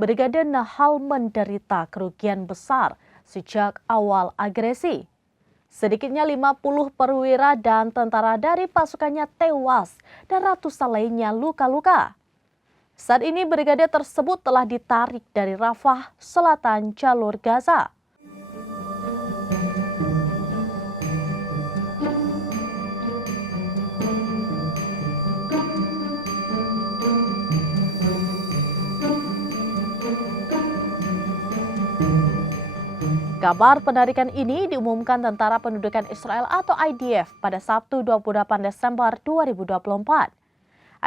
Brigade Nahal menderita kerugian besar sejak awal agresi. Sedikitnya 50 perwira dan tentara dari pasukannya tewas dan ratusan lainnya luka-luka. Saat ini brigade tersebut telah ditarik dari Rafah, selatan jalur Gaza. Kabar penarikan ini diumumkan Tentara Pendudukan Israel atau IDF pada Sabtu 28 Desember 2024.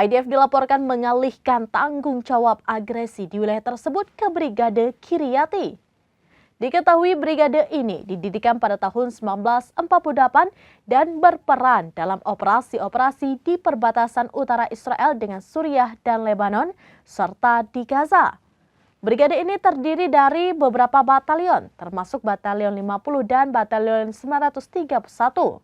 IDF dilaporkan mengalihkan tanggung jawab agresi di wilayah tersebut ke Brigade Kiryati. Diketahui brigade ini didirikan pada tahun 1948 dan berperan dalam operasi-operasi di perbatasan utara Israel dengan Suriah dan Lebanon serta di Gaza. Brigade ini terdiri dari beberapa batalion, termasuk Batalion 50 dan Batalion 931.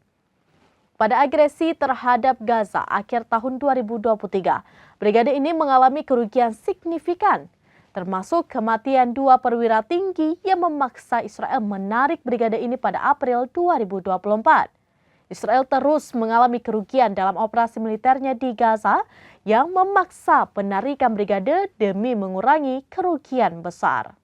Pada agresi terhadap Gaza akhir tahun 2023, brigade ini mengalami kerugian signifikan, termasuk kematian 2 perwira tinggi yang memaksa Israel menarik brigade ini pada April 2024. Israel terus mengalami kerugian dalam operasi militernya di Gaza yang memaksa penarikan brigade demi mengurangi kerugian besar.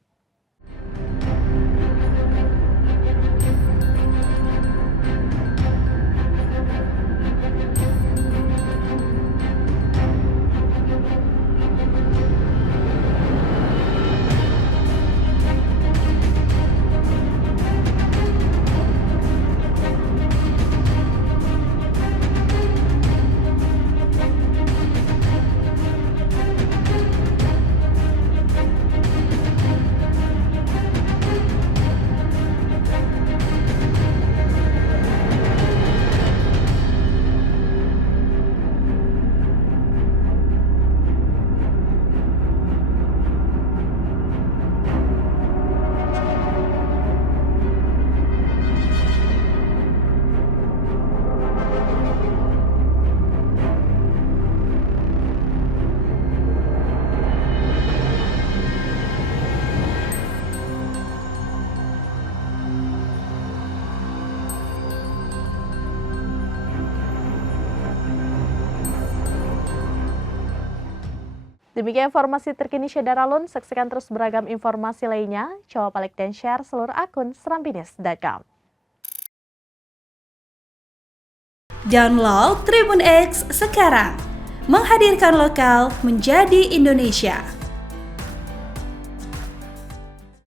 Demikian informasi terkini Syedaralun. Saksikan terus beragam informasi lainnya. Coba like dan share seluruh akun serambines.com. Download Tribun X sekarang. Menghadirkan lokal menjadi Indonesia.